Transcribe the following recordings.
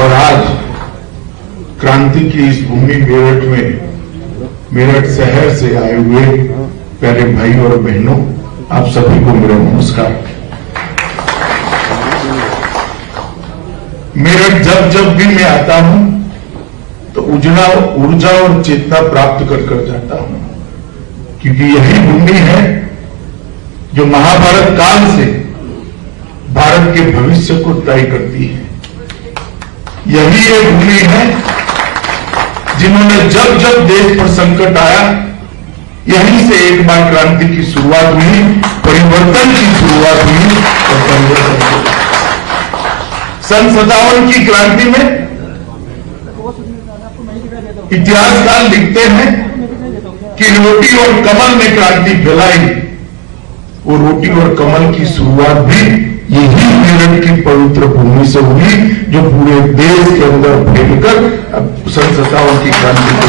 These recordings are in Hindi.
और आज क्रांति की इस भूमि मेरठ में, मेरठ शहर से आए हुए प्यारे भाई और बहनों, आप सभी को मेरा नमस्कार। मेरठ जब जब भी मैं आता हूं तो ऊर्जा और चेतना प्राप्त कर जाता हूं, क्योंकि यही भूमि है जो महाभारत काल से भारत के भविष्य को तय करती है। यही एक भूमि है जिन्होंने जब जब देश पर संकट आया, यहीं से एक बार क्रांति की शुरुआत हुई, परिवर्तन की शुरुआत हुई और परिवर्तन हुआ। सन 57 की क्रांति में इतिहासकार लिखते हैं कि रोटी और कमल ने क्रांति फैलाई। वो रोटी और कमल की शुरुआत भी यही मेरठ की पवित्र भूमि से हुई, जो पूरे देश के अंदर फैलकर अब सन 57 की क्रांति को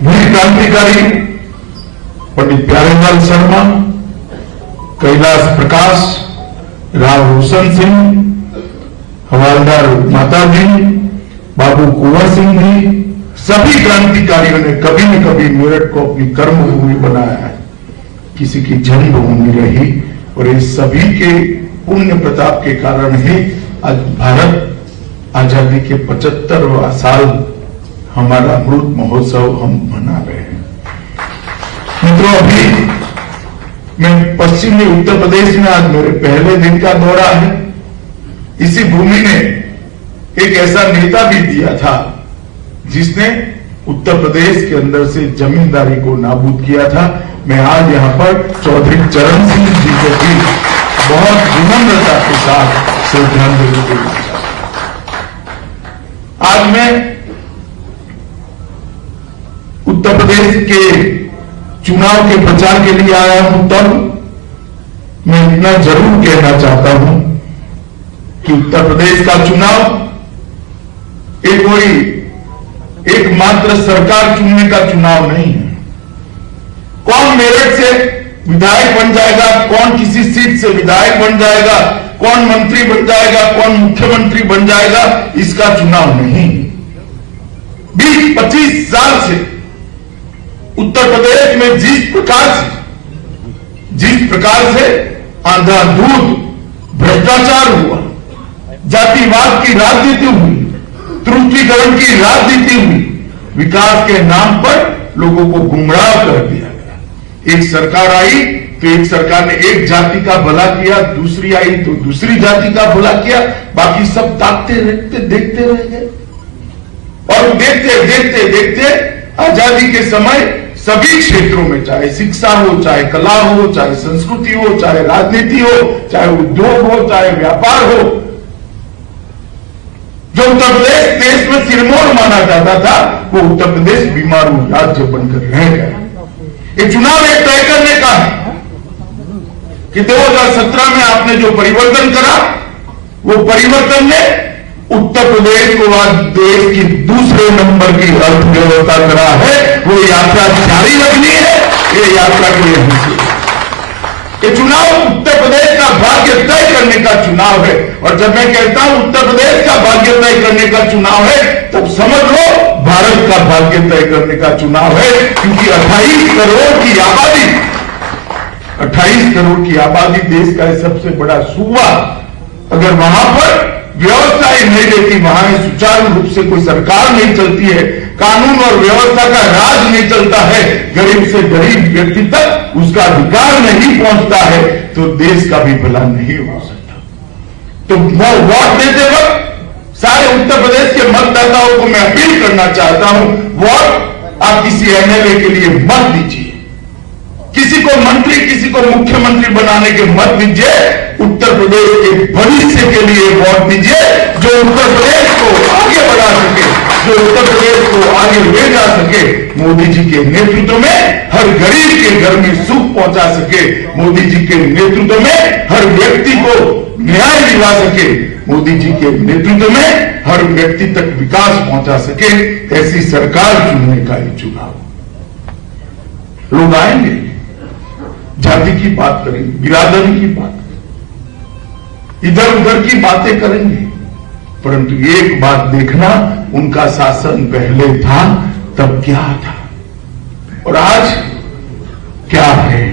वीर क्रांतिकारी पंडित प्यारेलाल शर्मा, कैलाश प्रकाश, राव रोशन सिंह, हवालदार माताजी, बाबू कुंवर सिंह जी, सभी क्रांतिकारियों ने कभी न कभी मेरठ को अपनी कर्मभूमि बनाया है, किसी की जन्मभूमि रही। और इस सभी के पुण्य प्रताप के कारण ही आज भारत आजादी के 75वां साल हमारा अमृत महोत्सव हम मना रहे हैं। मित्रों, अभी मैं पश्चिमी उत्तर प्रदेश में, आज मेरे पहले दिन का दौरा है। इसी भूमि ने एक ऐसा नेता भी दिया था जिसने उत्तर प्रदेश के अंदर से जमींदारी को नाबूद किया था। मैं आज यहां पर चौधरी चरण सिंह जी को भी बहुत विनम्रता के साथ श्रद्धांजलि देना चाहता हूं। आज मैं उत्तर प्रदेश के चुनाव के प्रचार के लिए आया हूं, तब मैं इतना जरूर कहना चाहता हूं कि उत्तर प्रदेश का चुनाव एकमात्र सरकार चुनने का चुनाव नहीं है। कौन मेरठ से विधायक बन जाएगा, कौन किसी सीट से विधायक बन जाएगा, कौन मंत्री बन जाएगा, कौन मुख्यमंत्री बन जाएगा, इसका चुनाव नहीं। 20-25 साल से उत्तर प्रदेश में जिस प्रकार से अंधाधुंध भ्रष्टाचार हुआ, जातिवाद की राजनीति हुई, तुष्टीकरण की राजनीति हुई, विकास के नाम पर लोगों को गुमराह कर दिया गया। एक सरकार आई तो एक सरकार ने एक जाति का भला किया, दूसरी आई तो दूसरी जाति का भला किया, बाकी सब ताकते रहते देखते रह गए। और देखते आजादी के समय सभी क्षेत्रों में, चाहे शिक्षा हो, चाहे कला हो, चाहे संस्कृति हो, चाहे राजनीति हो, चाहे उद्योग हो, चाहे व्यापार हो, जो उत्तर प्रदेश देश में सिरमौर माना जाता था, वो उत्तर प्रदेश बीमारू राज्य बनकर रह गया। ये चुनाव एक तय करने का है कि 2017 में आपने जो परिवर्तन करा, वो परिवर्तन ने उत्तर प्रदेश को आज देश की दूसरे नंबर की अर्थव्यवस्था करा है। वो यात्रा जारी रखनी है, ये यात्रा को यहीं से। ये चुनाव उत्तर प्रदेश का भाग्य तय करने का चुनाव है। और जब मैं कहता हूं उत्तर प्रदेश का भाग्य तय करने का चुनाव है, तब समझ लो भारत का भाग्य तय करने का चुनाव है। क्योंकि 28 करोड़ की आबादी, 28 करोड़ की आबादी, देश का सबसे बड़ा सूबा, अगर वहां पर व्यवस्था ही नहीं रहती, वहां सुचारू रूप से कोई सरकार नहीं चलती है, कानून और व्यवस्था का राज नहीं चलता है, गरीब से गरीब व्यक्ति तक उसका अधिकार नहीं पहुंचता है, तो देश का भी भला नहीं हो सकता। तो वोट देते वक्त सारे उत्तर प्रदेश के मतदाताओं को मैं अपील करना चाहता हूं, वोट आप किसी एमएलए के लिए मत दीजिए, किसी को मंत्री, किसी को मुख्यमंत्री बनाने के मत दीजिए, उत्तर प्रदेश के भविष्य के लिए वोट दीजिए, जो उत्तर प्रदेश को आगे बढ़ा सके, जो उत्तर प्रदेश को आगे ले जा सके। मोदी जी के नेतृत्व में हर गरीब के घर में सुख पहुंचा सके, मोदी जी के नेतृत्व में हर व्यक्ति को न्याय दिला सके, मोदी जी के नेतृत्व में हर व्यक्ति तक विकास पहुंचा सके, ऐसी सरकार चुनने का ही चुनाव। लोग आएंगे, जाति की बात करेंगे, बिरादरी की बात करेंगे, इधर उधर की बातें करेंगे, परंतु एक बात देखना, उनका शासन पहले था तब क्या था और आज क्या है,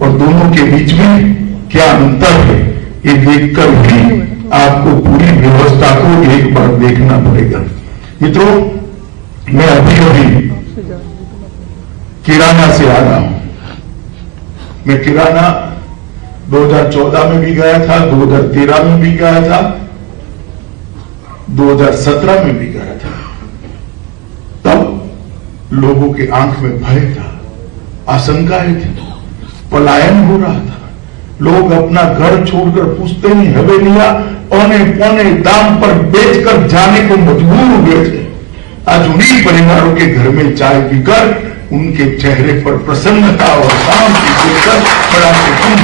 और दोनों के बीच में क्या अंतर है, ये देखकर भी आपको पूरी व्यवस्था को एक बार देखना पड़ेगा। मित्रों, मैं अभी किराना से आ रहा हूं। मैं किराना 2014 में भी गया था, 2013 में भी गया था, 2017 में भी गया था। तब लोगों के आंख में भय था, आशंकाएं थी, पलायन हो रहा था। लोग अपना घर छोड़कर पूछते नहीं हवेलियां औने पौने दाम पर बेचकर जाने को मजबूर हुए थे। आज उन्हीं परिवारों के घर में चाय पीकर उनके चेहरे पर प्रसन्नता और शांति देखकर बड़ा सुकून।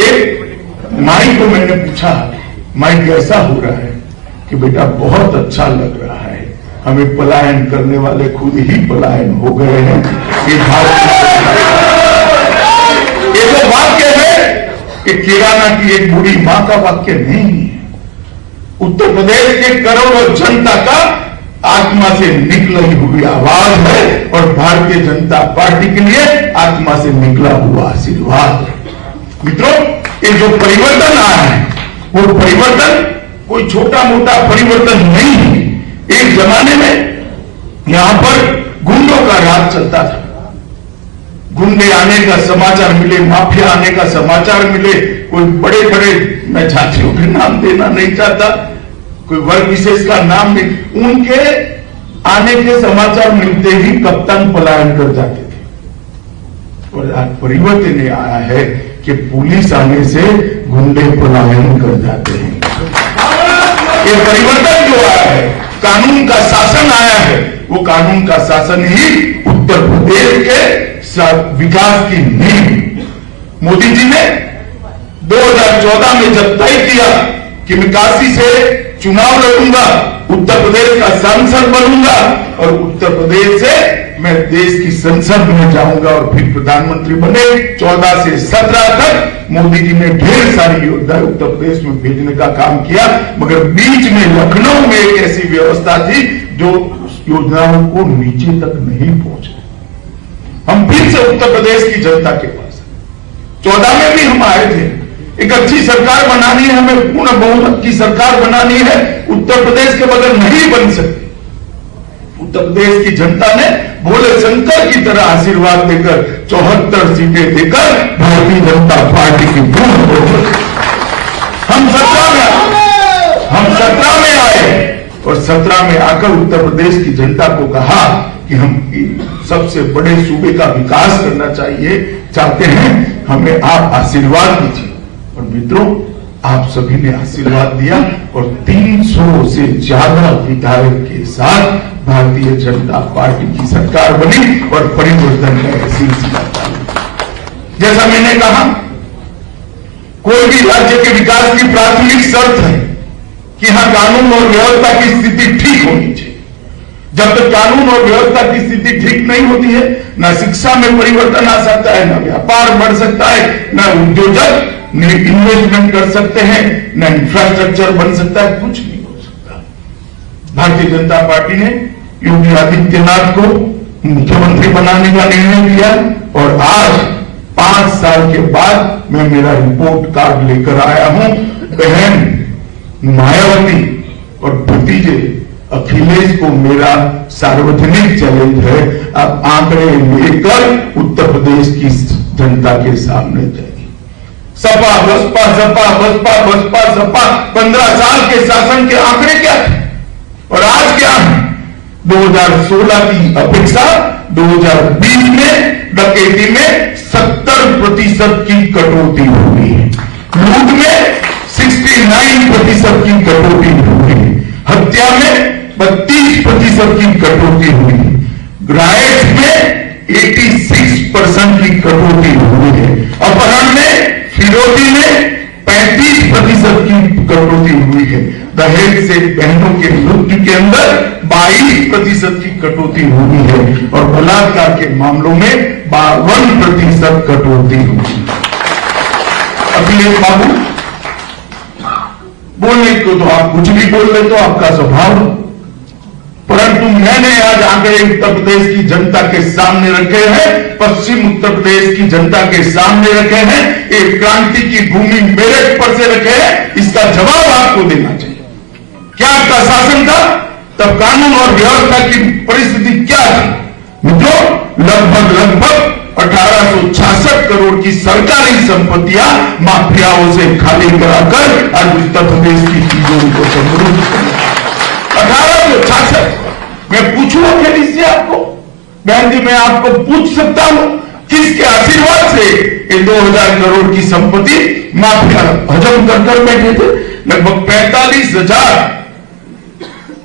एक माई को मैंने पूछा, माई कैसा हो रहा है? कि बेटा बहुत अच्छा लग रहा है, हमें पलायन करने वाले खुद ही पलायन हो गए हैं। ये जो वाक्य है, ये किराना की एक बूढ़ी मां का वाक्य नहीं है, उत्तर प्रदेश के करोड़ों जनता का आत्मा से निकली हुई आवाज है और भारतीय जनता पार्टी के लिए आत्मा से निकला हुआ आशीर्वाद है। मित्रों, ये जो परिवर्तन आया है, वो परिवर्तन कोई छोटा मोटा परिवर्तन नहीं है। एक जमाने में यहां पर गुंडों का राज चलता था। गुंडे आने का समाचार मिले, माफिया आने का समाचार मिले, कोई बड़े बड़े, मैं जातियों के नाम देना नहीं चाहता, कोई वर्ग विशेष का नाम नहीं, उनके आने के समाचार मिलते ही कप्तान पलायन कर जाते थे। और आज परिवर्तन आया है कि पुलिस आने से गुंडे पलायन कर जाते हैं। ये परिवर्तन जो आया है, कानून का शासन आया है, वो कानून का शासन ही उत्तर प्रदेश के विकास की नींव। मोदी जी ने 2014 में जब तय किया कि मैं काशी से चुनाव लड़ूंगा, उत्तर प्रदेश का सांसद बनूंगा और उत्तर प्रदेश से मैं देश की संसद में जाऊंगा और फिर प्रधानमंत्री बने। 14 से 17 तक मोदी जी ने ढेर सारी योजनाएं उत्तर प्रदेश में भेजने का काम किया, मगर बीच में लखनऊ में एक ऐसी व्यवस्था थी जो योजनाओं को नीचे तक नहीं पहुंचे। हम फिर से उत्तर प्रदेश की जनता के पास 14 में भी हम आए थे, एक अच्छी सरकार बनानी है, हमें पूर्ण बहुमत की सरकार बनानी है, उत्तर प्रदेश के बगैर नहीं बन सकती। उत्तर प्रदेश की जनता ने भोले शंकर की तरह आशीर्वाद देकर 74 सीटें देकर भारतीय जनता पार्टी की पूर्ण बहुमत हम 17 में आए और 17 में आकर उत्तर प्रदेश की जनता को कहा कि हम सबसे बड़े सूबे का विकास करना चाहते हैं, हमें आप आशीर्वाद दीजिए। और मित्रों, आप सभी ने आशीर्वाद दिया और 300 से ज्यादा विधायक के साथ भारतीय जनता पार्टी की सरकार बनी और परिवर्तन का सिलसिला चालू। जैसा मैंने कहा, कोई भी राज्य के विकास की प्राथमिक शर्त है कि यहां कानून और व्यवस्था की स्थिति ठीक होनी चाहिए। जब तक कानून और व्यवस्था की स्थिति ठीक नहीं होती है, ना शिक्षा में परिवर्तन आ सकता है, ना व्यापार बढ़ सकता है, ना उद्योजक इन्वेस्टमेंट कर सकते हैं, ना इंफ्रास्ट्रक्चर बन सकता है, कुछ नहीं हो सकता। भारतीय जनता पार्टी ने योगी आदित्यनाथ को मुख्यमंत्री बनाने का निर्णय लिया और आज 5 साल के बाद मैं मेरा रिपोर्ट कार्ड लेकर आया हूं। बहन मायावती और भतीजे अखिलेश को मेरा सार्वजनिक चैलेंज है, अब आंकड़े लेकर उत्तर प्रदेश की जनता के सामने जाइए। सपा बसपा सपा बसपा बसपा सपा 15 साल के शासन के आंकड़े क्या थे और आज क्या है? 2016 की अपेक्षा 2020 में डकैती में 70% की कटौती हुई है, लूट में 69% की कटौती हुई है, हत्या में 32% की कटौती हुई है, राइट्स में 86% की कटौती हुई है, अपहरण में फिरौती में 35% की कटौती हुई है। दहेज से बहनों के मृत्यु के अंदर 22% की कटौती हुई है और बलात्कार के मामलों में 52% कटौती हुई है। अखिलेश बाबू, बोलने को तो आप कुछ भी बोल रहे, तो आपका स्वभाव, परंतु मैंने आज आंकड़े उत्तर प्रदेश की जनता के सामने रखे हैं, पश्चिम उत्तर प्रदेश की जनता के सामने रखे हैं, एक क्रांति की भूमि मेरठ पर से रखे हैं। इसका जवाब आपको देना चाहिए। क्या आपका शासन था तब? कानून और व्यवस्था की परिस्थिति क्या थी? मित्रों, लगभग 1866 करोड़ की सरकारी संपत्तियां माफियाओं से खाली कराकर आज उत्तर प्रदेश की चीजों को समृद्ध कर 1866। मैं पूछूंगा खेली से आपको, बहन जी, मैं आपको पूछ सकता हूं किसके आशीर्वाद से ये 2000 करोड़ की संपत्ति माफिया हजम कर बैठे थे? लगभग 45,000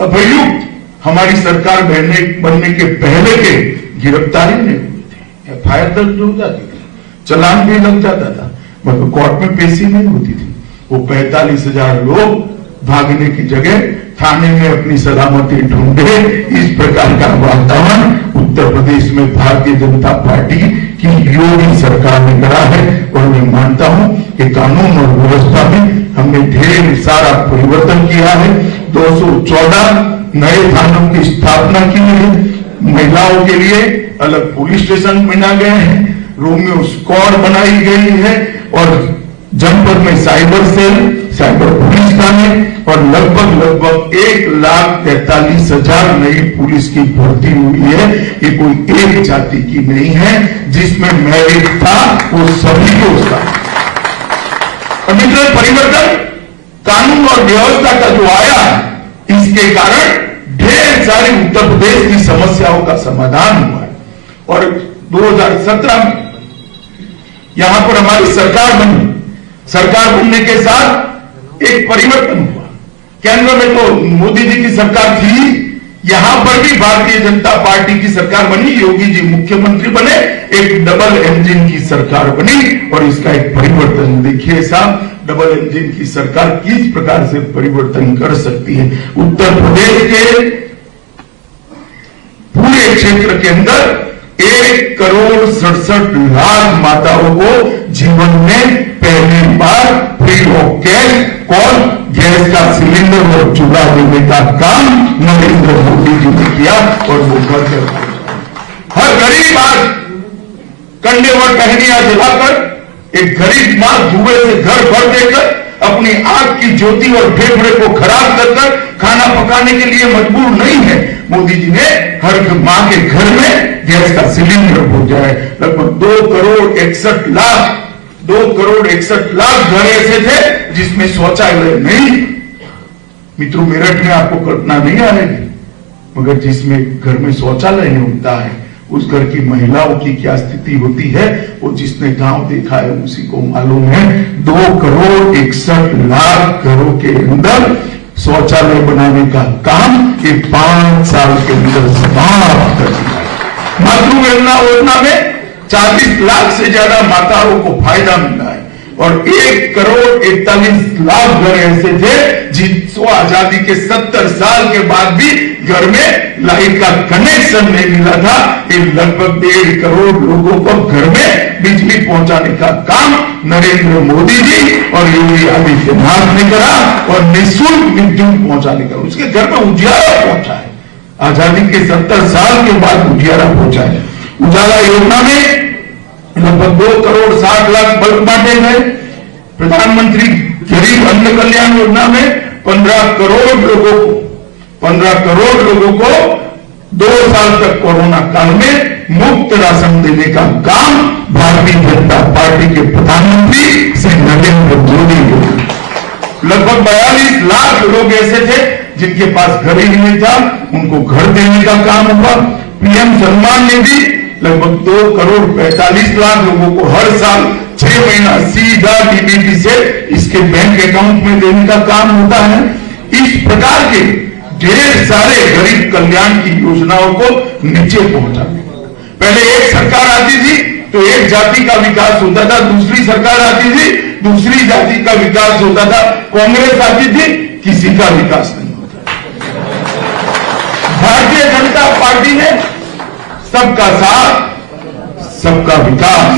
अभियुक्त हमारी सरकार बनने के पहले के गिरफ्तारी में हुई थी। एफआईआर दर्ज हो जाती थी, चलान भी लग जाता था, मगर कोर्ट में पेशी नहीं होती थी। वो 45,000 लोग भागने की जगह थाने में अपनी सलामती ढूंढे। इस प्रकार का वातावरण उत्तर प्रदेश में भारतीय जनता पार्टी की योगी सरकार ने करा है और मैं मानता हूं कि कानून और व्यवस्था में हमने ढेर सारा परिवर्तन किया है। 214 नए थानों की स्थापना की है। महिलाओं के लिए अलग पुलिस स्टेशन बना गए हैं, रोमियो स्क्वाड बनाई गई है और जनपद में साइबर सेल, साइबर पुलिस थाने और लगभग 1,43,000 नई पुलिस की भर्ती हुई है। ये कोई एक जाति की नहीं है, जिसमें मेरिट था वो सभी को उसका। परिवर्तन कानून और व्यवस्था का जो आया, इसके कारण ढेर सारी उत्तर प्रदेश की समस्याओं का समाधान हुआ है। और 2017 में यहां पर हमारी सरकार बनी। सरकार बनने के साथ एक परिवर्तन हुआ। केंद्र में तो मोदी जी की सरकार थी, यहां पर भी भारतीय जनता पार्टी की सरकार बनी, योगी जी मुख्यमंत्री बने, एक डबल इंजन की सरकार बनी और इसका एक परिवर्तन देखिए साहब, डबल इंजन की सरकार किस प्रकार से परिवर्तन कर सकती है। उत्तर प्रदेश के पूरे क्षेत्र के अंदर 1,67,00,000 माताओं को जीवन में पहली बार फ्री ऑफ कैश गैस का सिलेंडर और चूल्हा देने का काम नरेंद्र मोदी जी ने किया और वो घर घर हर गरीब आज कंडे और टहनियां जलाकर एक गरीब मां धुएं से घर भर देकर अपनी आंख की ज्योति और फेफड़े को खराब कर खाना पकाने के लिए मजबूर नहीं है। मोदी जी ने हर मां के घर में गैस का सिलेंडर पहुंचाया। लगभग 2,61,00,000 घर ऐसे थे जिसमें शौचालय नहीं। मित्रों, मेरठ में आपको कल्पना नहीं आएगी, मगर जिसमें घर में शौचालय नहीं होता है उस घर की महिलाओं की क्या स्थिति होती है, वो जिसने गांव देखा है उसी को मालूम है। 2,61,00,000 घरों के अंदर शौचालय बनाने का काम ये 5 साल के अंदर समाप्त कर दिया। मातृ योजना में 40 लाख से ज्यादा माताओं को फायदा मिला है और 1,41,00,000 घर ऐसे थे जिनको आजादी के 70 साल के बाद भी घर में लाइट का कनेक्शन नहीं मिला था। ये लगभग 1.5 करोड़ लोगों को घर में बिजली पहुंचाने का काम नरेंद्र मोदी जी और योगी आदित्यनाथ ने करा और निःशुल्क विद्युत पहुंचाने का, उसके घर में उजियारा पहुंचा है। आजादी के 70 साल के बाद उजियारा पहुंचा है। उजाला योजना में लगभग 2,60,00,000 बल्ब बांटे गए। प्रधानमंत्री गरीब अन्न कल्याण योजना में 15 करोड़ लोगों को 2 साल तक कोरोना काल में मुफ्त राशन देने का काम भारतीय जनता पार्टी के प्रधानमंत्री श्री नरेंद्र मोदी को। लगभग 42 लाख लोग ऐसे थे जिनके पास घर ही नहीं था, उनको घर देने का काम हुआ। पीएम सम्मान निधि लगभग 2,45,00,000 लोगों को हर साल 6 महीना सीधा डीबीटी से इसके बैंक अकाउंट में देने का काम होता है। इस प्रकार के ढेर सारे गरीब कल्याण की योजनाओं को नीचे पहुंचाने। पहले एक सरकार आती थी तो एक जाति का विकास होता था, दूसरी सरकार आती थी दूसरी जाति का विकास होता था। कांग्रेस आती थी, किसी का विकास नहीं होता। भारतीय जनता पार्टी ने सबका साथ, सबका विकास,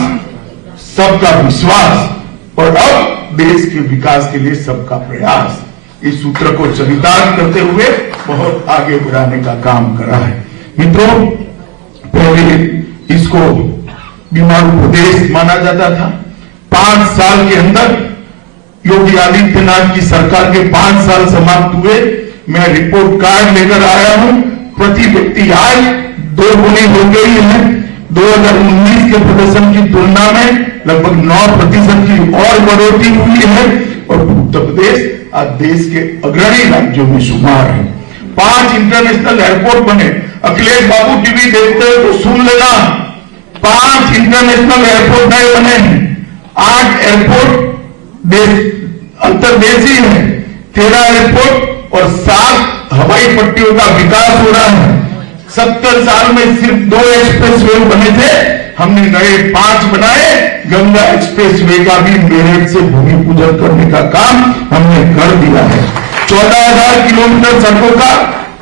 सबका विश्वास और अब देश के विकास के लिए सबका प्रयास, इस सूत्र को चरितार्थ करते हुए बहुत आगे बढ़ाने का काम करा है। मित्रों, पहले इसको बीमारू प्रदेश माना जाता था। 5 साल के अंदर योगी आदित्यनाथ की सरकार के 5 साल समाप्त हुए। मैं रिपोर्ट कार्ड लेकर आया हूं। प्रति व्यक्ति आय 2 गुनी हो गई है। 2019 के प्रदर्शन की तुलना में लगभग 9% की और बढ़ोतरी हुई है और उत्तर प्रदेश आज देश के अग्रणी राज्यों में शुमार है। 5 इंटरनेशनल एयरपोर्ट बने। अखिलेश बाबू टीवी देखते हो तो सुन लेना, 5 इंटरनेशनल एयरपोर्ट नए बने हैं। 8 एयरपोर्ट अंतर्देशीय है, 13 एयरपोर्ट और 7 हवाई पट्टियों का विकास हो रहा है। 70 साल में सिर्फ 2 एक्सप्रेसवे बने थे, हमने नए 5 बनाए। गंगा एक्सप्रेसवे का भी मेरठ से भूमि पूजन करने का काम हमने कर दिया है। 14,000 किलोमीटर सड़कों का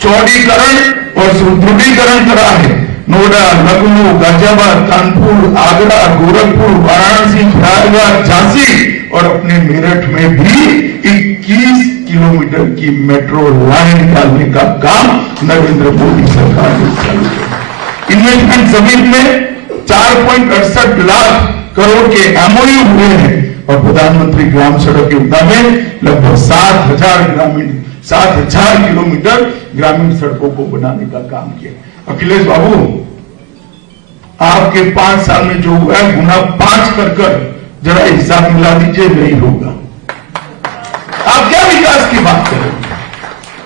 चौड़ीकरण और सुदृढ़ीकरण करा है। नोएडा, लखनऊ, गाजियाबाद, कानपुर, आगरा, गोरखपुर, वाराणसी, प्रयागराज, झांसी और अपने मेरठ में भी 21 किलोमीटर की मेट्रो लाइन डालने का काम नरेंद्र मोदी सरकार ने चालू किया। इन्वेस्टमेंट समिट में 4.68 लाख करोड़ के एमओयू हुए हैं और प्रधानमंत्री ग्राम सड़क योजना में लगभग 7,000 किलोमीटर ग्रामीण सड़कों को बनाने का काम किया। अखिलेश बाबू, आपके 5 साल में जो हुआ है गुना 5 कर जरा हिसाब मिला दीजिए, नहीं होगा। आप क्या विकास की बात करेंगे?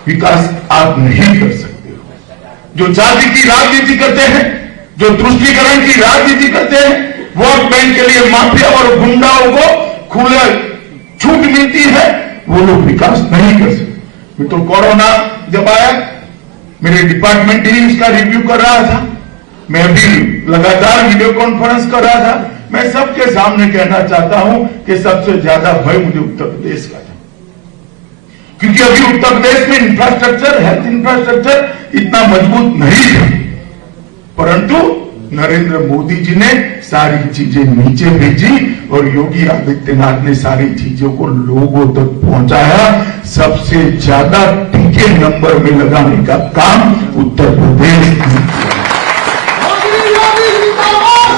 विकास आप नहीं कर सकते हो। जो जाति की राजनीति करते हैं, जो तुष्टीकरण की राजनीति करते हैं, वोट बैंक के लिए माफिया और गुंडाओं को खुले छूट मिलती है, वो लोग विकास नहीं कर सकते। तो कोरोना जब आया, मेरे डिपार्टमेंट ही उसका रिव्यू कर रहा था, मैं भी लगातार वीडियो कॉन्फ्रेंस कर रहा था। मैं सबके सामने कहना चाहता हूं कि सबसे ज्यादा भय मुझे उत्तर प्रदेश का था, क्योंकि अभी उत्तर प्रदेश में इंफ्रास्ट्रक्चर, हेल्थ इंफ्रास्ट्रक्चर इतना मजबूत नहीं था, परंतु नरेंद्र मोदी जी ने सारी चीजें नीचे भेजी और योगी आदित्यनाथ ने सारी चीजों को लोगों तक पहुंचाया। सबसे ज्यादा टीके नंबर में लगाने का काम उत्तर प्रदेश ने किया।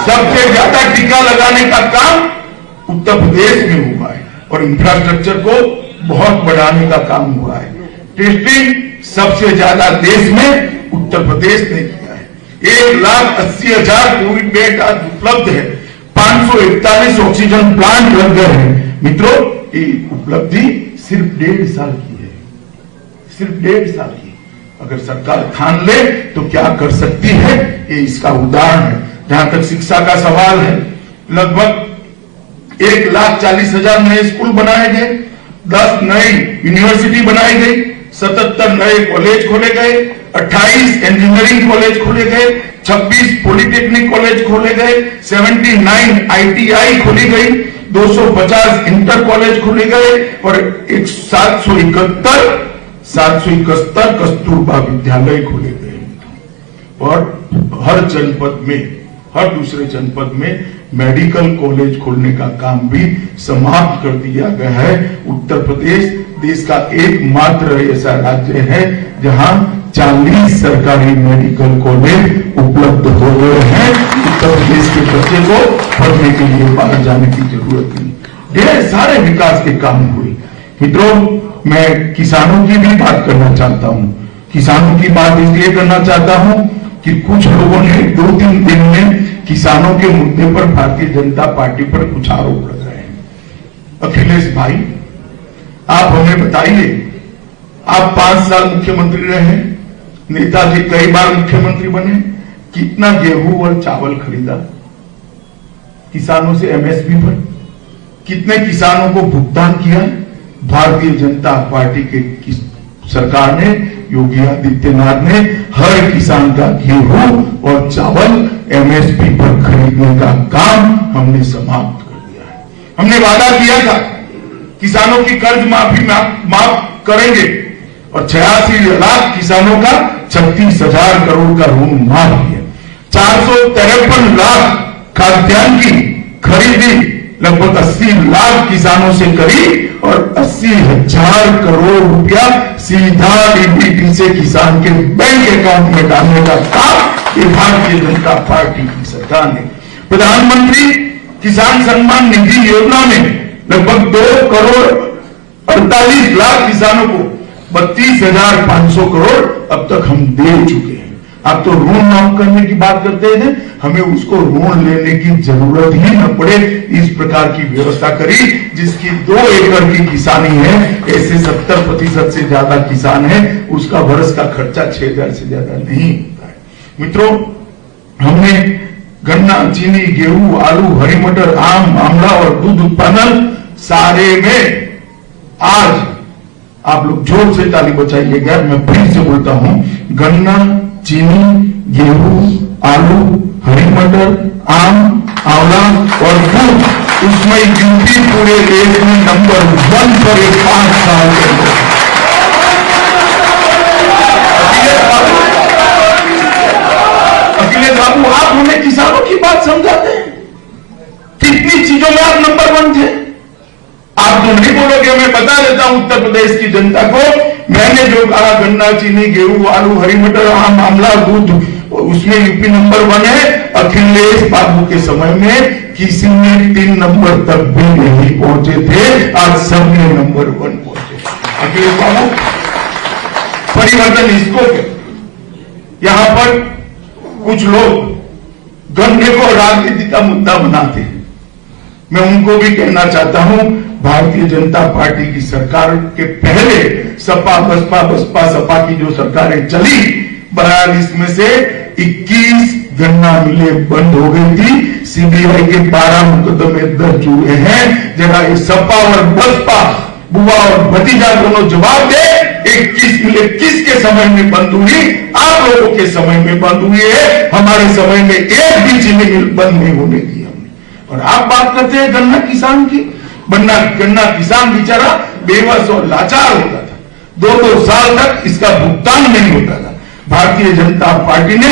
सबसे ज्यादा टीका लगाने का काम उत्तर प्रदेश में हुआ है और इंफ्रास्ट्रक्चर को बहुत बढ़ाने का काम हुआ है। टेस्टिंग सबसे ज्यादा देश में उत्तर प्रदेश ने किया है। 1,80,000 कोविड बेड आज उपलब्ध है। 541 ऑक्सीजन प्लांट लग गए हैं। मित्रों, ये उपलब्धि सिर्फ 1.5 साल की है, सिर्फ 1.5 साल की। अगर सरकार ठान ले तो क्या कर सकती है, ये इसका उदाहरण है। जहां तक शिक्षा का सवाल है, लगभग 1,40,000 नए स्कूल बनाए गए, 10 नई यूनिवर्सिटी बनाई गई, 77 नए कॉलेज खोले गए, 28 इंजीनियरिंग कॉलेज खोले गए, 26 पॉलिटेक्निक कॉलेज खोले गए, 79 ITI खोली गई, 250 इंटर कॉलेज खोले गए और 771 कस्तूरबा विद्यालय खोले गए। और हर जनपद में, हर दूसरे जनपद में मेडिकल कॉलेज खोलने का काम भी समाप्त कर दिया गया है। उत्तर प्रदेश देश का एकमात्र ऐसा राज्य है जहां 40 सरकारी मेडिकल कॉलेज उपलब्ध हो गए हैं। उत्तर प्रदेश के बच्चे को पढ़ने के लिए बाहर जाने की जरूरत नहीं। ढेर सारे विकास के काम हुए। मित्रों, मैं किसानों की भी बात करना चाहता हूं। किसानों की बात इसलिए करना चाहता हूं कि कुछ लोगों ने 2-3 दिन में किसानों के मुद्दे पर भारतीय जनता पार्टी पर कुछ आरोप लगाए हैं। अखिलेश भाई, आप हमें बताइए, आप 5 साल मुख्यमंत्री रहे, नेताजी कई बार मुख्यमंत्री बने, कितना गेहूं और चावल खरीदा किसानों से MSP पर? कितने किसानों को भुगतान किया? भारतीय जनता पार्टी के सरकार ने, योगी आदित्यनाथ ने हर किसान का गेहूं और चावल MSP पर खरीदने का काम हमने समाप्त कर दिया है। हमने वादा किया था किसानों की कर्ज माफी माफ करेंगे और 86 लाख किसानों का 36,000 करोड़ का ऋण माफ किया। 453 लाख खाद्यान्न की खरीदी लगभग 80 लाख किसानों से करी और 80,000 करोड़ रुपया सीधा डीबीटी से किसान के बैंक अकाउंट में डालने का काम ये भारतीय जनता पार्टी की सरकार ने। प्रधानमंत्री किसान सम्मान निधि योजना में लगभग 2 करोड़ 48 लाख किसानों को 32,500 करोड़ अब तक हम दे चुके हैं। आप तो ऋण माफ करने की बात करते हैं, हमें उसको ऋण लेने की जरूरत ही न पड़े, इस प्रकार की व्यवस्था करी। जिसकी 2 एकड़ की किसानी है, ऐसे 70% से ज्यादा किसान है, उसका वर्ष का खर्चा 6,000 से ज्यादा नहीं होता है। मित्रों, हमने गन्ना, चीनी, गेहूं, आलू, हरी मटर, आम, आंवला और दूध उत्पादन सारे में आज आप लोग जोर से ताली बजाइएगा। मैं फिर से बोलता हूं, गन्ना, चीनी, गेहूं, आलू, हरी मटर, आम, आंवला और दूध, उसमें यूपी पूरे देश में नंबर 1 पर 5 साल के अंदर। अखिलेश बाबू, आप हमें किसानों की बात समझाते हैं, कितनी चीजों में आप नंबर 1 थे। आप तो नहीं बोलोगे, मैं बता देता हूं उत्तर प्रदेश की जनता को, मैंने जो कहा गन्ना, चीनी, गेहूं, आलू, हरी मटर, आम, आंवला, दूध, उसमें यूपी नंबर 1 है। अखिलेश बाबू के समय में किसी ने 3 नंबर तक भी नहीं पहुंचे थे, आज सबने नंबर 1 पहुंचे। अखिलेश बाबू, परिवर्तन इसको कहते। यहां पर कुछ लोग गन्ने को राजनीति का मुद्दा बनाते हैं। मैं उनको भी कहना चाहता हूं, भारतीय जनता पार्टी की सरकार के पहले सपा बसपा सपा की जो सरकारें चली, 42 में से 21 गन्ना मिलें बंद हो गई थी। सीबीआई के 12 मुकदमे दर्ज हुए हैं। जरा ये सपा और बसपा, बुआ और भतीजा दोनों जवाब दे, 21 मिले किसके समय में बंद हुई? आप लोगों के समय में बंद हुई है, हमारे समय में एक भी चीनी मिल बंद नहीं होने दी हमने। और आप बात करते हैं गन्ना किसान की। गन्ना किसान बेचारा बेबस और लाचार होता था, 2-2 साल तक इसका भुगतान नहीं होता था। भारतीय जनता पार्टी ने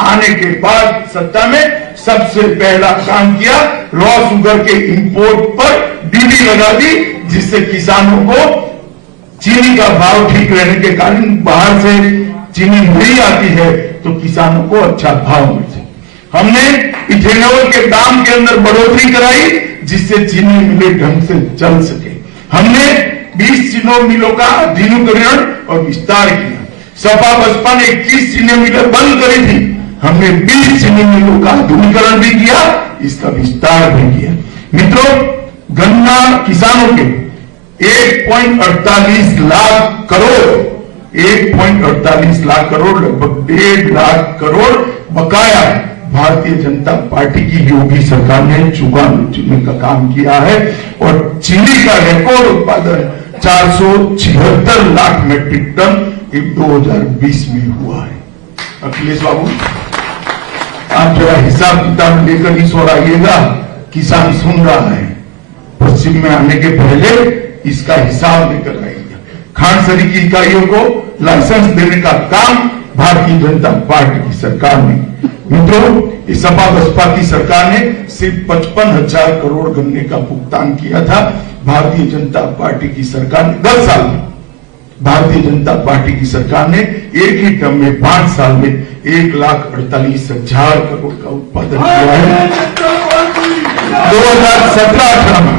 आने के बाद सत्ता में सबसे पहला काम किया, रॉ शुगर के इंपोर्ट पर ड्यूटी लगा दी, जिससे किसानों को चीनी का भाव ठीक रहने के कारण बाहर से चीनी नहीं आती है तो किसानों को अच्छा भाव मिल सके। हमने इथेनॉल के दाम के अंदर बढ़ोतरी कराई, जिससे चीनी मिलें ढंग से चल सके। हमने 20 चीनी मिलों का आधुनिकीकरण और विस्तार किया। सपा बसपा ने 21 चीनी मिलें बंद करी थी, हमने 20 चीनी मिलों का आधुनिकीकरण भी किया, इसका विस्तार भी किया। मित्रों, गन्ना किसानों के 1.48 लाख करोड़ 1.48 लाख करोड़ लगभग 1.5 लाख करोड़ बकाया भारतीय जनता पार्टी की योगी सरकार ने चुकाने का काम किया है। और चीनी का रिकॉर्ड उत्पादन 476 लाख मेट्रिक टन 2020 में हुआ है। अखिलेश बाबू, आप जरा हिसाब किताब लेकर इस ओर आइएगा, किसान सुन रहा है। पश्चिम में आने के पहले इसका हिसाब लेकर आइएगा। खान सरी की इकाइयों को लाइसेंस देने का काम भारतीय जनता पार्टी की सरकार ने। मित्रों, इस सपा बसपा की सरकार ने सिर्फ 55,000 करोड़ गन्ने का भुगतान किया था। भारतीय जनता पार्टी की सरकार ने 10 साल में, भारतीय जनता पार्टी की सरकार ने एक ही टर्म में 5 साल में 1,48,000 करोड़ का उत्पादन किया है। 2017-18 में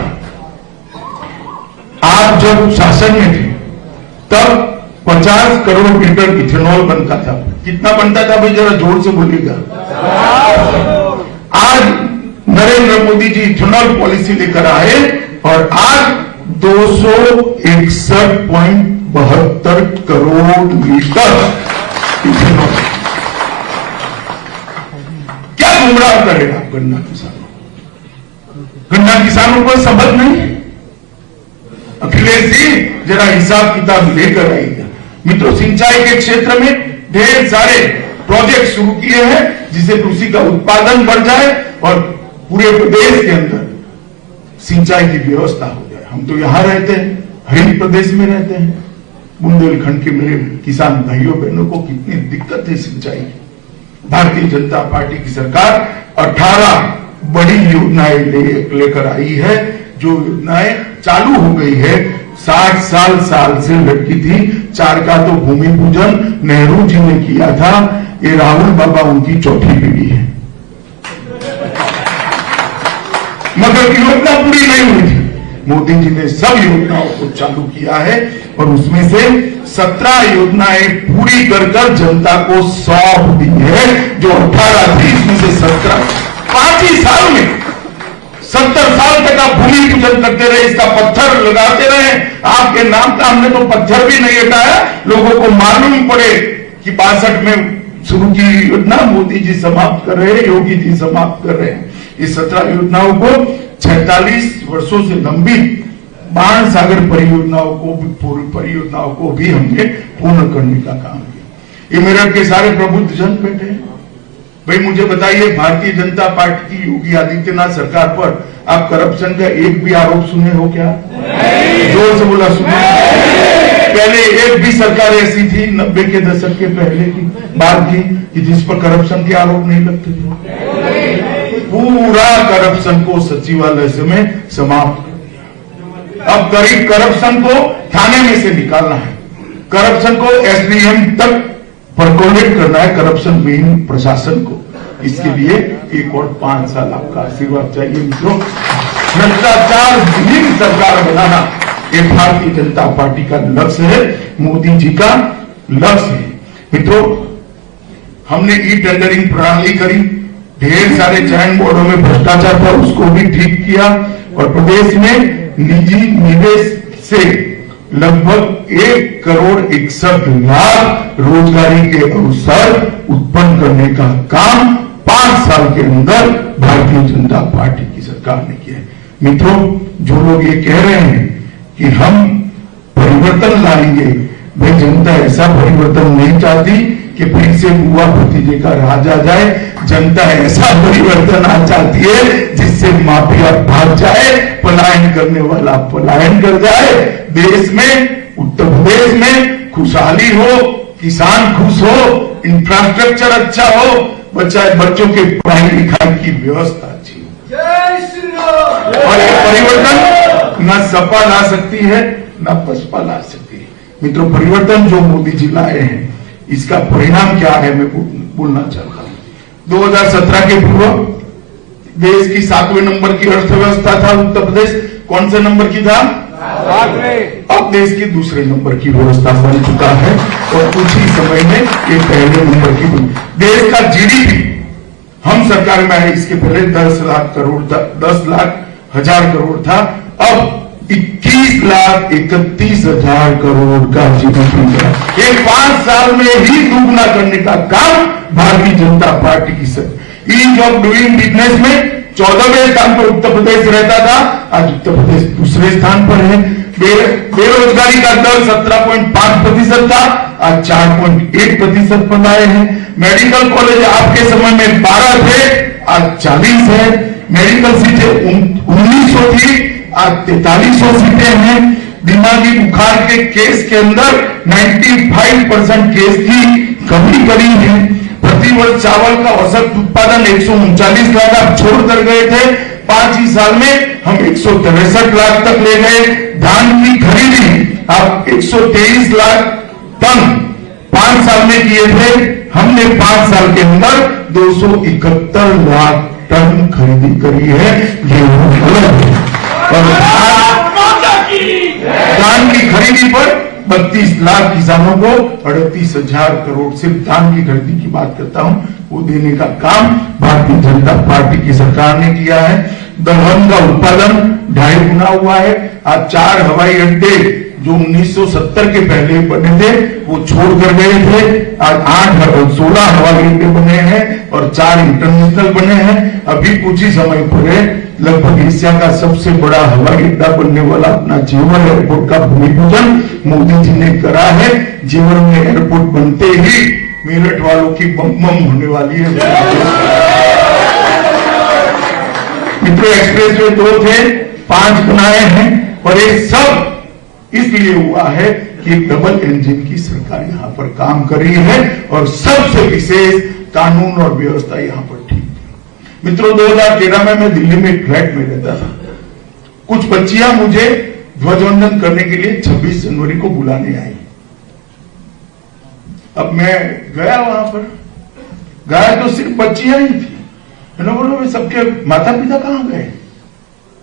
आप जब शासन में थे तब 50 करोड़ लीटर इथेनॉल बनता था। कितना बनता था भाई, जरा जोर से बोलिएगा। आज नरेंद्र मोदी जी इथेनॉल पॉलिसी लेकर आए और आज 261.72 करोड़ लीटर इथेनॉल। क्या गुमराह करेगा गन्ना किसानों? गन्ना किसानों को सबक नहीं। अखिलेश जी, जरा हिसाब किताब लेकर आइएगा। मित्रों, सिंचाई के क्षेत्र में ढेर सारे प्रोजेक्ट शुरू किए हैं, जिससे कृषि का उत्पादन बढ़ जाए और पूरे प्रदेश के अंदर सिंचाई की व्यवस्था हो जाए। हम तो यहाँ रहते हैं, हरित प्रदेश में रहते हैं, बुंदेलखंड के मेरे किसान भाइयों बहनों को कितनी दिक्कत है सिंचाई की। भारतीय जनता पार्टी की सरकार 18 बड़ी योजनाएं लेकर आई है। जो योजनाएं चालू हो गई है 60 साल से लटकी थी। 4 का तो भूमि पूजन नेहरू जी ने किया था, ये राहुल बाबा उनकी चौथी पीढ़ी है, मगर योजना पूरी नहीं हुई थी। मोदी जी ने सब योजनाओं को चालू किया है और उसमें से 17 योजनाएं पूरी कर जनता को सौंप दी है। जो 18 थी इसमें से 17 5 ही साल में 70 साल तक आप भूमि पूजन करते रहे, इसका पत्थर लगाते रहे। आपके नाम का हमने तो पत्थर भी नहीं हटाया। लोगों को मालूम पड़े कि 62 में शुरू की योजना मोदी जी समाप्त कर रहे हैं, योगी जी समाप्त कर रहे हैं। इस 17 योजनाओं को 46 वर्षों से लंबी बाण सागर परियोजनाओं को भी हमने पूर्ण करने का काम किया। ये मेरठ के सारे प्रबुद्ध जन बैठे हैं। भाई मुझे बताइए, भारतीय जनता पार्टी की योगी आदित्यनाथ सरकार पर आप करप्शन का एक भी आरोप सुने हो क्या? जोर से बोला सुने। पहले एक भी सरकार ऐसी थी 90 के दशक के पहले की बाद की कि जिस पर करप्शन के आरोप नहीं लगते थे। पूरा करप्शन को सचिवालय से में समाप्त कर दिया। अब करीब करप्शन को थाने में से निकालना है, करप्शन को एसडीएम तक परकोलेट करना है, करप्शन विहीन प्रशासन को। इसके लिए एक और 5 साल आपका आशीर्वाद चाहिए मित्रों। भ्रष्टाचार विहीन सरकार बनाना ये भारतीय जनता पार्टी का लक्ष्य है, मोदी जी का लक्ष्य है। मित्रों, हमने ई टेंडरिंग प्रणाली करी, ढेर सारे चयन बोर्डों में भ्रष्टाचार था, उसको भी ठीक किया और प्रदेश में निजी निवेश से लगभग 1,61,00,000 रोजगारी के अवसर उत्पन्न करने का काम 5 साल के अंदर भारतीय जनता पार्टी की सरकार ने किया है। मित्रों, जो लोग ये कह रहे हैं कि हम परिवर्तन लाएंगे, भाई जनता ऐसा परिवर्तन नहीं चाहती कि फिर से बुआ भतीजे का राज आ जाए। जनता ऐसा परिवर्तन आ चाहती है जिससे माफिया भाग जाए, पलायन करने वाला पलायन कर जाए, देश में उत्तर प्रदेश में खुशहाली हो, किसान खुश हो, इंफ्रास्ट्रक्चर अच्छा हो, बच्चों के पढ़ाई लिखाई की व्यवस्था अच्छी हो। और ये परिवर्तन न सपा ला सकती है न बसपा ला सकती है। मित्रों, परिवर्तन जो मोदी जी लाए हैं इसका परिणाम क्या है मैं बोलना चाहता हूं। 2017 के पूर्व देश की 7वें नंबर की अर्थव्यवस्था था उत्तर प्रदेश। कौन से नंबर की था? अब देश की दूसरे नंबर की व्यवस्था बन चुका है और कुछ ही समय में ये पहले नंबर की बन। देश का जीडीपी हम सरकार में आए इसके पहले 10 लाख करोड़ था, 10 लाख हजार करोड़ था, अब 21,31,000 करोड़ का जीडीपी है। ये 5 साल में ही दुगना करने का काम भारतीय जनता पार्टी की सरकार। ईज ऑफ डूइंग बिजनेस में 14वें स्थान पर उत्तर प्रदेश रहता था, आज उत्तर प्रदेश दूसरे स्थान पर है। बेरोजगारी का दर 17.5% था, आज 4.1% पर आए हैं। मेडिकल कॉलेज आपके समय में 12 थे, आज 40 है। मेडिकल सीटें 1900 थी, आज 4300 सीटें हैं। दिमागी बुखार के केस के अंदर 95% केस की कमी करी है। प्रतिवर्ष चावल का औसत उत्पादन 139 लाख आप छोड़ कर गए थे, 5 ही साल में हम 163 लाख तक ले गए। धान की खरीदी आप 123 लाख टन 5 साल में किए थे, हमने 5 साल के अंदर 271 लाख टन खरीदी करी है। गेहूं और धान की खरीदी पर 32 लाख किसानों को 38,000 करोड़ सिर्फ धान की खरीदी की बात करता हूं, वो देने का काम भारतीय जनता पार्टी की सरकार ने किया है। दलहन का उत्पादन 2.5 गुना हुआ है। आज 4 हवाई अड्डे जो 1970 के पहले बने थे वो छोड़कर गए थे, आज 16 हवाई अड्डे बने हैं और 4 इंटरनेशनल बने हैं। अभी कुछ ही समय पहले लगभग एशिया का सबसे बड़ा हवाई अड्डा बनने वाला अपना जेवर एयरपोर्ट का भूमि पूजन मोदी जी ने करा है। जेवर में एयरपोर्ट बनते ही मेरठ वालों की बम बम होने वाली है। मित्रों, एक्सप्रेस वे 2 थे, 5 बनाए हैं, और ये सब इसलिए हुआ है कि एक डबल इंजन की सरकार यहां पर काम कर रही है, और सबसे विशेष कानून और व्यवस्था यहां पर ठीक थी। मित्रों, 2013 में मैं दिल्ली में एक फ्लैट में रहता था। कुछ बच्चियां मुझे ध्वजवंदन करने के लिए 26 जनवरी को बुलाने आई। अब मैं गया, वहां पर गया तो सिर्फ बच्चियां ही थी। मैंने बोला वे सबके माता पिता कहां गए?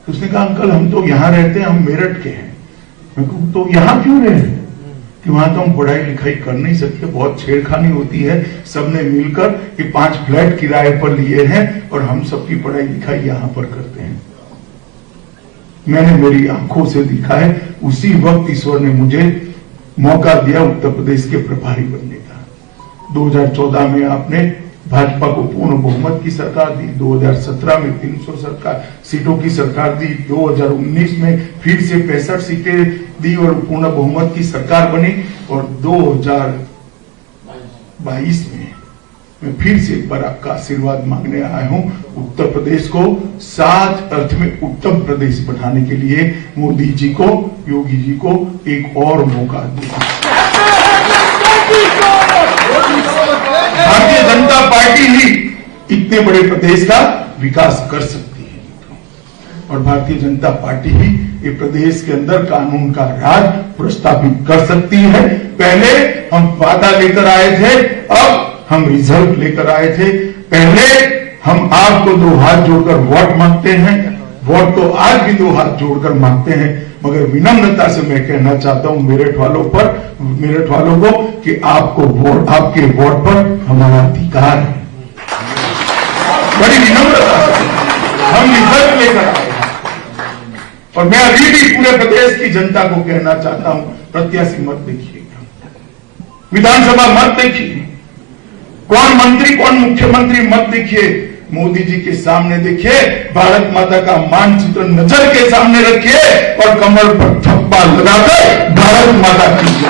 उसने कहा अंकल हम तो यहां रहते हैं, हम मेरठ के हैं। मैं कहूं तो यहां क्यों रहे? कि वहां तो हम पढ़ाई लिखाई कर नहीं सकते, बहुत छेड़खानी होती है, सबने मिलकर ये 5 फ्लैट किराए पर लिए हैं और हम सबकी पढ़ाई लिखाई यहां पर करते हैं। मैंने मेरी आंखों से देखा है। उसी वक्त ईश्वर ने मुझे मौका दिया उत्तर प्रदेश के प्रभारी बनने का। 2014 में आपने भाजपा को पूर्ण बहुमत की सरकार दी, 2017 में 300 सीटों की सरकार दी, 2019 में फिर से 65 सीटें दी और पूर्ण बहुमत की सरकार बनी, और 2022 में मैं फिर से एक बार आपका आशीर्वाद मांगने आया हूं। उत्तर प्रदेश को 7 अर्थ में उत्तम प्रदेश बनाने के लिए मोदी जी को, योगी जी को एक और मौका दिया। भारतीय जनता पार्टी ही इतने बड़े प्रदेश का विकास कर सकती है, और भारतीय जनता पार्टी ही ये प्रदेश के अंदर कानून का राज प्रस्तावित कर सकती है। पहले हम वादा लेकर आए थे, अब हम रिजल्ट लेकर आए थे। पहले हम आपको 2 हाथ जोड़कर वोट मांगते हैं, वोट तो आज भी 2 हाथ जोड़कर मांगते हैं, मगर विनम्रता से मैं कहना चाहता हूं मेरठ वालों को कि आपको वोट, आपके वोट पर हमारा अधिकार है। बड़ी विनम्रता से हम रिजल्ट लेकर आए, और मैं अभी भी पूरे प्रदेश की जनता को कहना चाहता हूं, प्रत्याशी मत देखिएगा, विधानसभा मत देखिए, कौन मंत्री कौन मुख्यमंत्री मत देखिए, मोदी जी के सामने देखिए, भारत माता का मानचित्र नजर के सामने रखिए और कमर पर थप्पा लगाकर भारत माता की जय।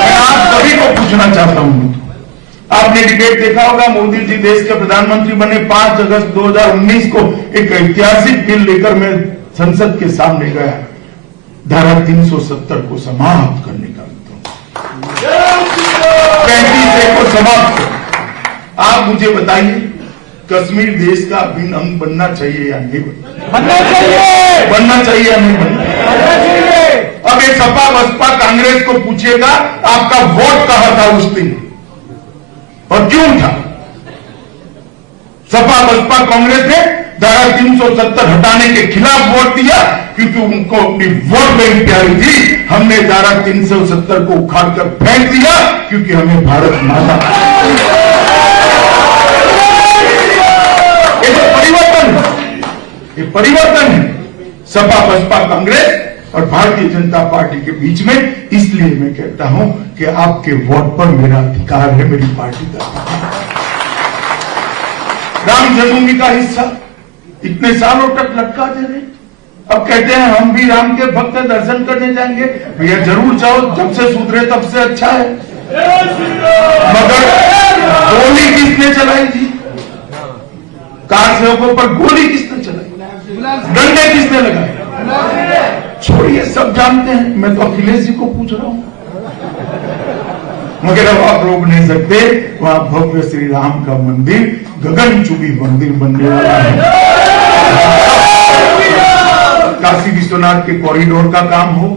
मैं आप सभी को पूछना चाहता हूं, आपने डिबेट देखा होगा, मोदी जी देश के प्रधानमंत्री बने 5 अगस्त 2019 को एक ऐतिहासिक बिल लेकर मैं संसद के सामने गया, धारा 370 को समाप्त करने का, 35 को समाप्त। आप मुझे बताइए, कश्मीर देश का अभिन्न अंग बनना चाहिए या नहीं बनना चाहिए? बनना चाहिए या नहीं बनना चाहिए? अब ये सपा बसपा कांग्रेस को पूछिएगा आपका वोट कहां था उस दिन और क्यों था? सपा बसपा कांग्रेस ने धारा 370 हटाने के खिलाफ वोट दिया क्योंकि उनको अपनी वोट बैंक प्यारी थी। हमने धारा 370 को उखाड़कर फेंक दिया क्योंकि हमें भारत माता, ये तो परिवर्तन है, ये परिवर्तन है सपा बसपा कांग्रेस और भारतीय जनता पार्टी के बीच में। इसलिए मैं कहता हूं कि आपके वोट पर मेरा अधिकार है, मेरी पार्टी का। राम जन्मभूमि का हिस्सा इतने सालों तक लटका दे रहे, अब कहते हैं हम भी राम के भक्त दर्शन करने जाएंगे। भैया जरूर जाओ, जब से सुधरे तब से अच्छा है, मगर गोली किसने चलाई थी? कार सेवकों पर गोली किसने चलाई? डंडे किसने लगाए? छोड़िए, सब जानते हैं, मैं तो अखिलेश जी को पूछ रहा हूं। मगर अब आप रोक नहीं सकते, वहां भव्य श्री राम का मंदिर, गगनचुंबी मंदिर बनने वाला है। काशी विश्वनाथ के कॉरिडोर का काम हो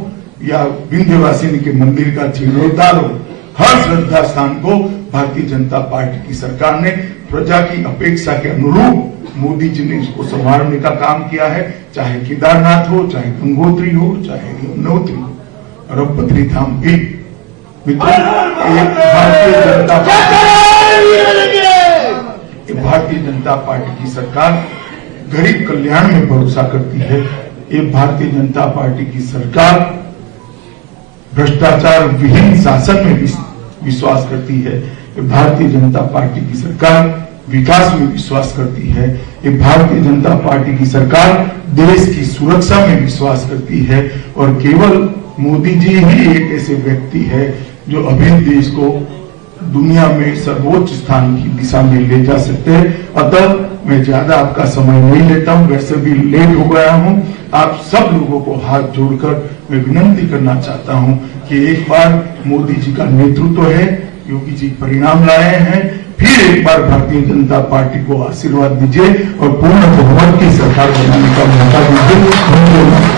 या विंध्यवासिनी के मंदिर का जीर्णोद्धार हो, हर श्रद्धा स्थान को भारतीय जनता पार्टी की सरकार ने प्रजा की अपेक्षा के अनुरूप मोदी जी ने इसको संवारने का काम किया है। चाहे केदारनाथ हो, चाहे गंगोत्री हो, चाहे यमुनोत्री हो, और अब बद्री धाम भी। मित्रों, भारतीय जनता पार्टी की सरकार गरीब कल्याण में भरोसा करती है। ये भारतीय जनता पार्टी की सरकार भ्रष्टाचार विहीन शासन में विश्वास करती है। ये भारतीय जनता पार्टी की सरकार विकास में विश्वास करती है। ये भारतीय जनता पार्टी की सरकार देश की सुरक्षा में विश्वास करती है। और केवल मोदी जी ही एक ऐसे व्यक्ति है जो अभी देश को दुनिया में सर्वोच्च स्थान की दिशा में ले जा सकते हैं। अतः मैं ज्यादा आपका समय नहीं लेता हूं, वैसे भी लेट हो गया हूं। आप सब लोगों को हाथ जोड़कर मैं विनंती करना चाहता हूं कि एक बार मोदी जी का नेतृत्व है, योगी जी परिणाम लाए हैं, फिर एक बार भारतीय जनता पार्टी को आशीर्वाद दीजिए और पूर्ण बहुमत की सरकार बनाने का मौका दीजिए।